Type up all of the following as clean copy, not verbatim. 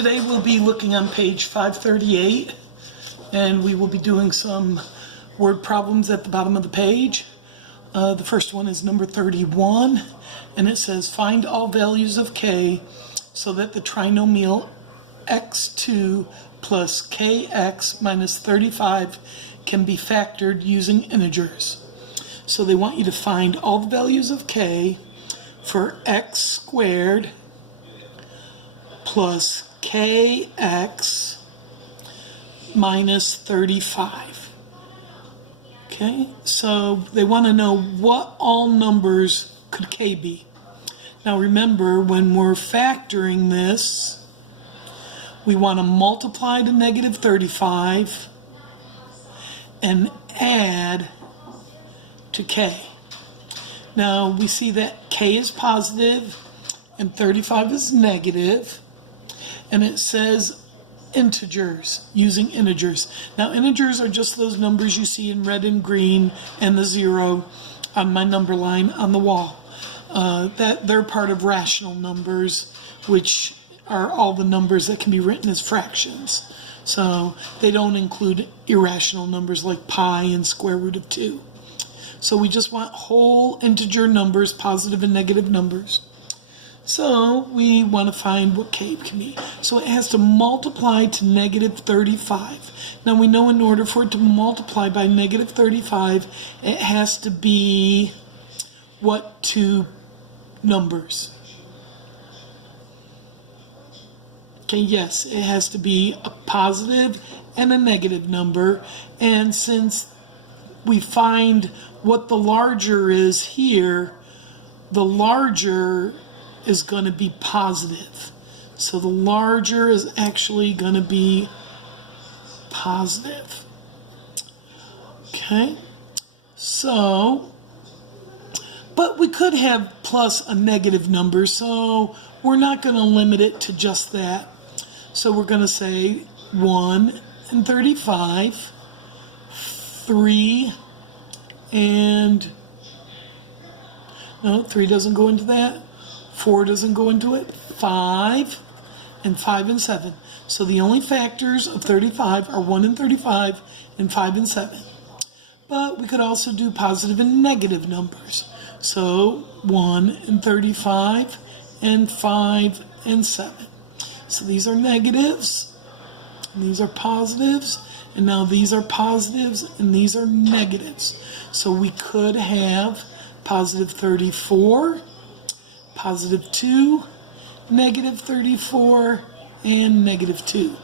Today we'll be looking on page 538, and we will be doing some word problems at the bottom of the page. The first one is number 31, and it says find all values of k so that the trinomial x2 plus kx minus 35 can be factored using integers. So they want you to find all the values of k for x squared plus kx minus 35. Okay, so they want to know what all numbers could k be. Now remember, when we're factoring this, we want to multiply to negative 35 and add to k. Now we see that k is positive and 35 is negative, and it says integers, using integers. Now integers are just those numbers you see in red and green and the 0 on my number line on the wall. That they're part of rational numbers, which are all the numbers that can be written as fractions. So they don't include irrational numbers like pi and square root of 2. So we just want whole integer numbers, positive and negative numbers. So we want to find what k can be. So it has to multiply to negative 35. Now we know in order for it to multiply by negative 35, it has to be what two numbers? Okay, yes, it has to be a positive and a negative number. And since we find what the larger is here, the larger is going to be positive. So the larger is actually going to be positive. Okay, so, but we could have plus a negative number, so we're not going to limit it to just that. So we're going to say 1 and 35, 3 and, no, 3 doesn't go into that. 4 doesn't go into it. 5 and 5 and 7. So the only factors of 35 are 1 and 35 and 5 and 7. But we could also do positive and negative numbers. So 1 and 35 and 5 and 7. So these are negatives, and these are positives, and now these are positives, and these are negatives. So we could have positive 34, positive 2, negative 34, and negative 2.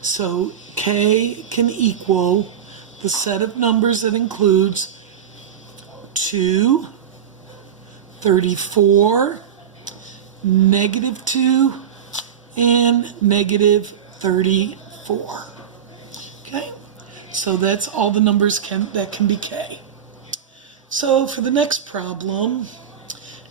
So k can equal the set of numbers that includes 2, 34, negative 2, and negative 34. Okay, so that's all the numbers that can be k. So for the next problem,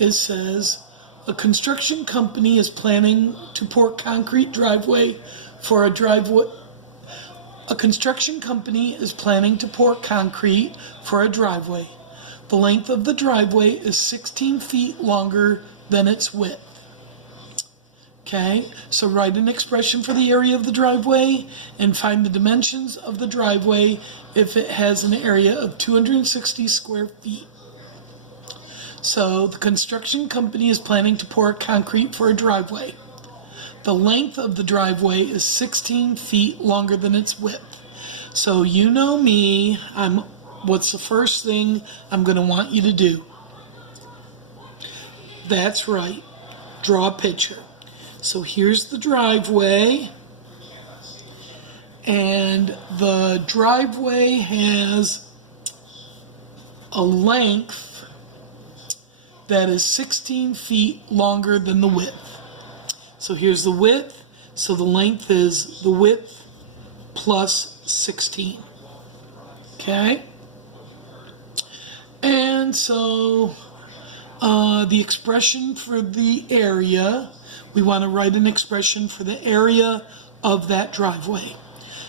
it says a construction company is planning to pour concrete driveway for a driveway. A construction company is planning to pour concrete for a driveway. The length of the driveway is 16 feet longer than its width. Okay, so write an expression for the area of the driveway and find the dimensions of the driveway if it has an area of 260 square feet. So the construction company is planning to pour concrete for a driveway. The length of the driveway is 16 feet longer than its width. So you know me, what's the first thing I'm going to want you to do? That's right, draw a picture. So here's the driveway, and the driveway has a length that is 16 feet longer than the width. So here's the width, so the length is the width plus 16. Okay? And so the expression for the area, we want to write an expression for the area of that driveway.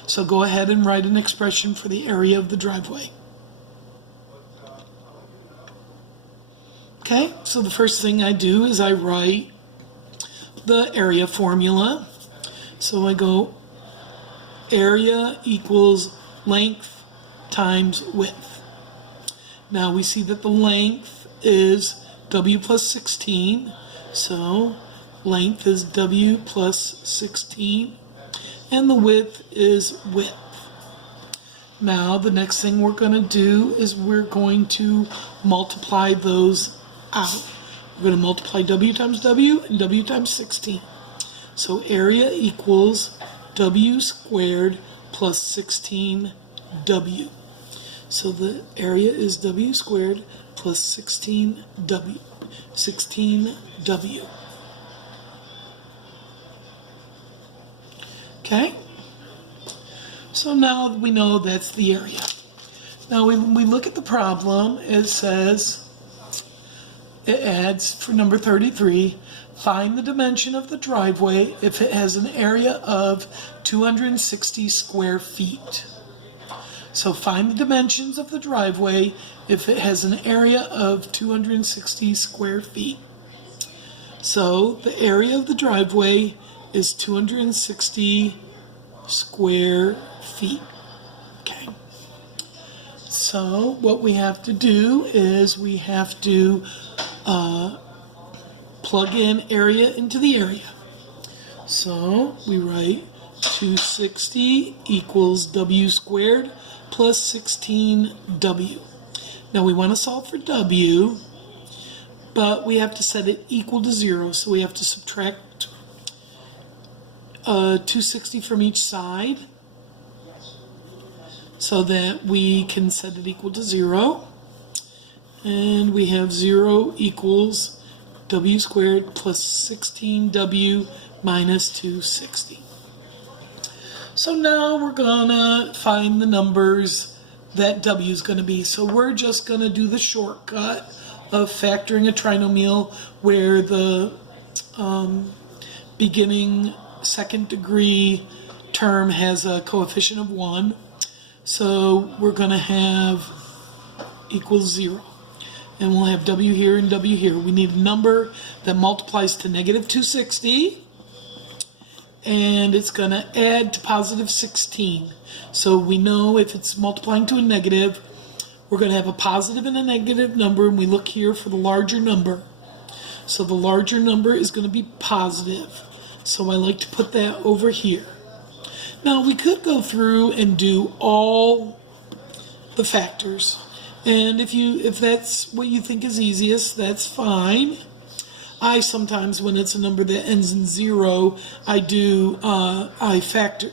So go ahead and write an expression for the area of the driveway. Okay, so the first thing I do is I write the area formula. So I go area equals length times width. Now we see that the length is W plus 16. So length is W plus 16. And the width is width. Now the next thing we're going to do is we're going to multiply those out. We're going to multiply W times W and W times 16. So area equals W squared plus 16W. So the area is W squared plus 16W. 16W. Okay? So now we know that's the area. Now when we look at the problem, it says, it adds for number 33, find the dimension of the driveway if it has an area of 260 square feet. So find the dimensions of the driveway if it has an area of 260 square feet. So the area of the driveway is 260 square feet. Okay. So what we have to do is we have to plug in area into the area. So we write 260 equals W squared plus 16W. Now we want to solve for W, but we have to set it equal to 0. So we have to subtract 260 from each side so that we can set it equal to 0. And we have 0 equals W squared plus 16W minus 260. So now we're gonna find the numbers that W is gonna be. So we're just gonna do the shortcut of factoring a trinomial where the beginning second degree term has a coefficient of 1. So we're gonna have equals 0. And we'll have W here and W here. We need a number that multiplies to negative 260. And it's going to add to positive 16. So we know if it's multiplying to a negative, we're going to have a positive and a negative number. And we look here for the larger number. So the larger number is going to be positive. So I like to put that over here. Now we could go through and do all the factors. And if that's what you think is easiest, that's fine. I sometimes, when it's a number that ends in 0, I factor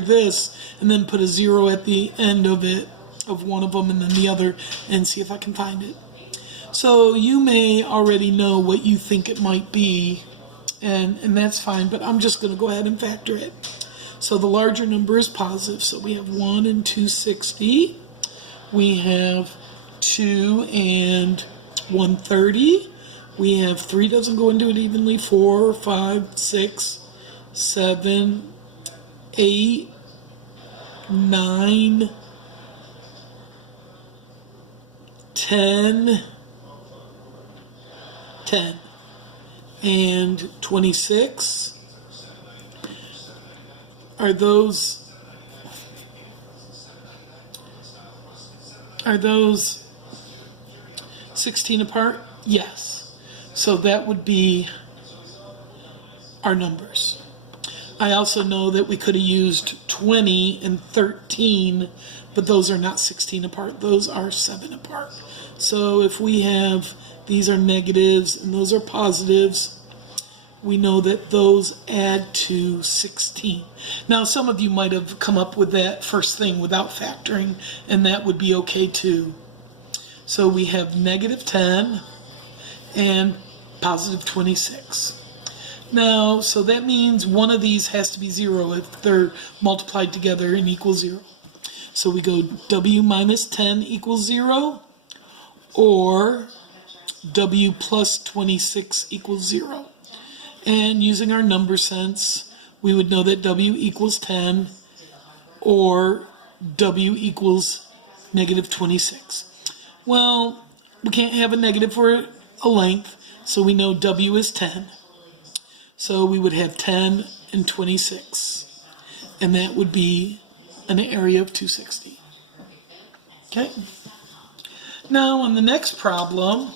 this and then put a 0 at the end of it, of one of them and then the other, and see if I can find it. So you may already know what you think it might be, and that's fine, but I'm just going to go ahead and factor it. So the larger number is positive, so we have 1 and 260. We have 2 and 130. We have 3 doesn't go into it evenly. 4, 5, 6, 7, 8, 9, 10, and 26. Are those 16 apart? Yes. So that would be our numbers. I also know that we could have used 20 and 13, but those are not 16 apart. Those are 7 apart. So if we have, these are negatives and those are positives, we know that those add to 16. Now, some of you might have come up with that first thing without factoring, and that would be okay too. So we have negative 10 and positive 26. Now, so that means one of these has to be 0 if they're multiplied together and equal 0. So we go W minus 10 equals 0, or W plus 26 equals 0. And using our number sense, we would know that W equals 10 or W equals negative 26. Well, we can't have a negative for a length, so we know W is 10. So we would have 10 and 26. And that would be an area of 260. Okay? Now on the next problem,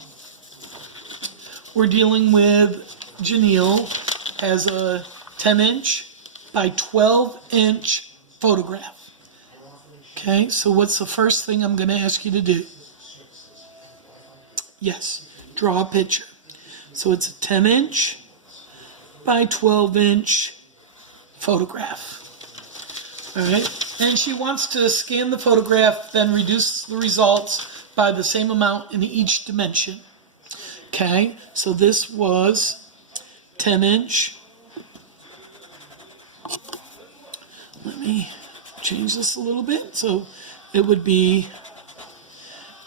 we're dealing with Janelle has a 10-inch by 12-inch photograph. Okay, so what's the first thing I'm going to ask you to do? Yes, draw a picture. So it's a 10-inch by 12-inch photograph. All right, and she wants to scan the photograph, then reduce the results by the same amount in each dimension. Okay, so this was 10-inch. Let me change this a little bit. So it would be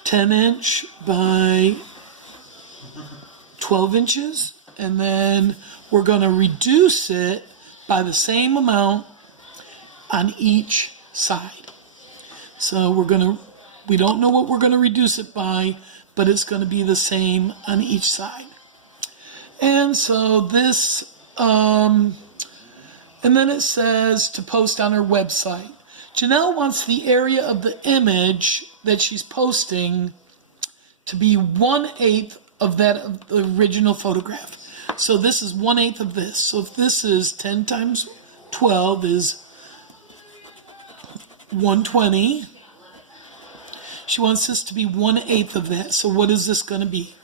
10-inch by 12 inches. And then we're going to reduce it by the same amount on each side. So we don't know what we're going to reduce it by, but it's going to be the same on each side. And so this, and then it says to post on her website. Janelle wants the area of the image that she's posting to be 1/8 of that of the original photograph. So this is 1/8 of this. So if this is 10 times 12 is 120. She wants this to be 1/8 of that. So what is this going to be?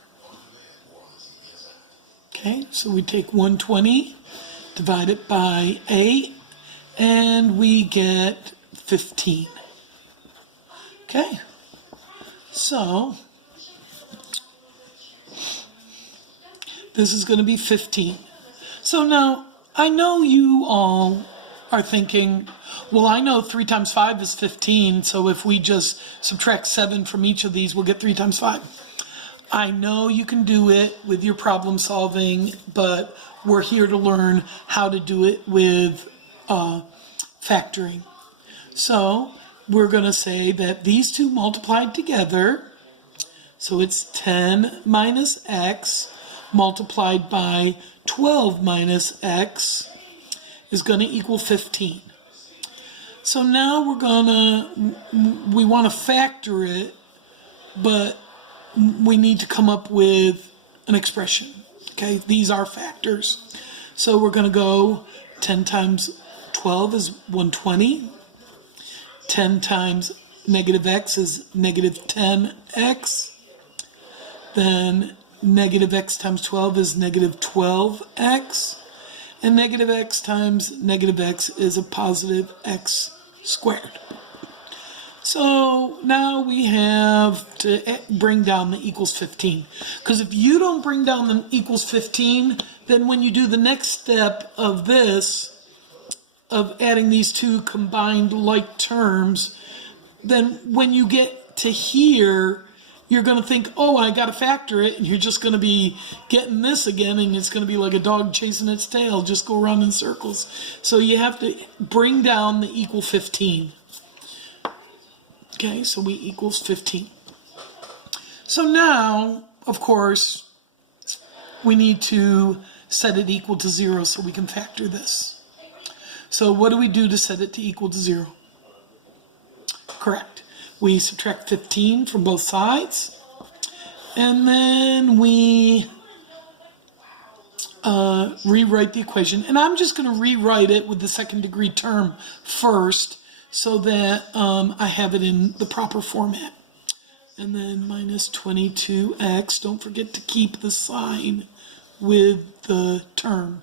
Okay, so we take 120, divide it by 8, and we get 15. Okay, so this is going to be 15. So now, I know you all are thinking, well, I know 3 times 5 is 15, so if we just subtract 7 from each of these, we'll get 3 times 5. I know you can do it with your problem solving, but we're here to learn how to do it with factoring. So we're going to say that these two multiplied together, so it's 10 minus x multiplied by 12 minus x is going to equal 15. So now we want to factor it, but we need to come up with an expression. Okay, these are factors. So we're going to go 10 times 12 is 120. 10 times negative x is negative 10x. Then negative x times 12 is negative 12x. And negative x times negative x is a positive x squared. So now we have to bring down the equals 15. Because if you don't bring down the equals 15, then when you do the next step of this, of adding these two combined like terms, then when you get to here, you're going to think, oh, I got to factor it, and you're just going to be getting this again, and it's going to be like a dog chasing its tail, just go around in circles. So you have to bring down the equal 15. Okay, so we equals 15. So now, of course, we need to set it equal to 0 so we can factor this. So what do we do to set it to equal to 0? Correct. We subtract 15 from both sides, and then we rewrite the equation. And I'm just going to rewrite it with the second degree term first, so that I have it in the proper format. And then minus 22x, don't forget to keep the sign with the term.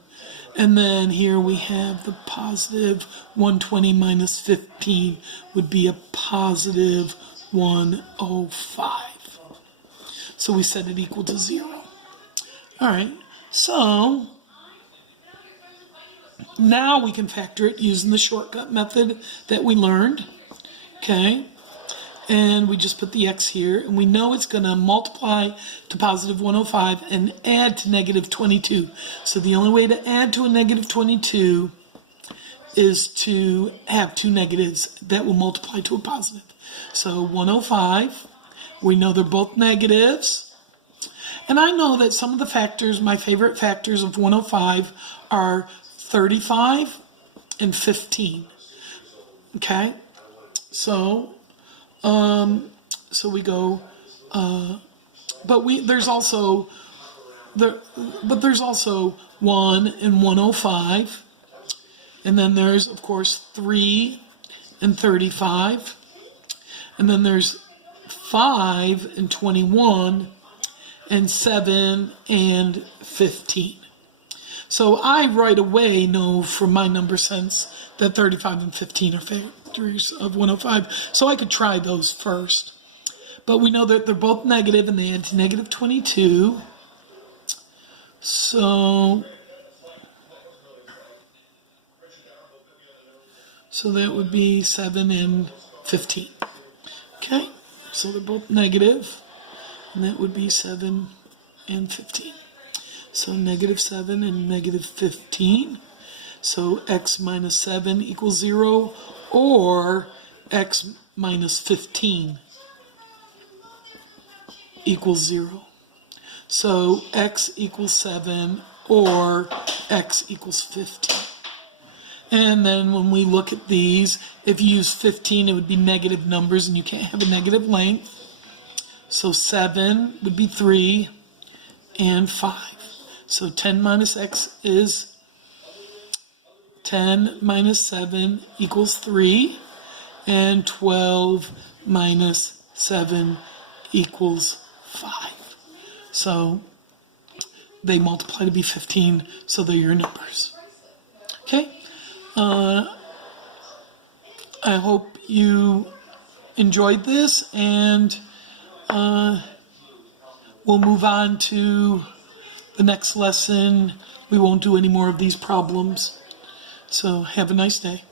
And then here we have the positive 120 minus 15 would be a positive 105. So we set it equal to 0. All right, so now we can factor it using the shortcut method that we learned, okay? And we just put the x here, and we know it's going to multiply to positive 105 and add to negative 22. So the only way to add to a negative 22 is to have two negatives that will multiply to a positive. So 105, we know they're both negatives. And I know that some of the factors, my favorite factors of 105 are 35 and 15. Okay? So we go, there's also 1 and 105. And then there's, of course, 3 and 35. And then there's 5 and 21 and 7 and 15. So I right away know from my number sense that 35 and 15 are factors of 105. So I could try those first. But we know that they're both negative and they add to negative 22. So that would be 7 and 15. Okay, so they're both negative, and that would be 7 and 15. So negative 7 and negative 15. So x minus 7 equals 0, or x minus 15 equals 0. So x equals 7, or x equals 15. And then when we look at these, if you use 15, it would be negative numbers, and you can't have a negative length. So 7 would be 3, and 5. So 10 minus x is 10 minus 7 equals 3, and 12 minus 7 equals 5. So they multiply to be 15, so they're your numbers. Okay? I hope you enjoyed this, and we'll move on to the next lesson. We won't do any more of these problems. So have a nice day.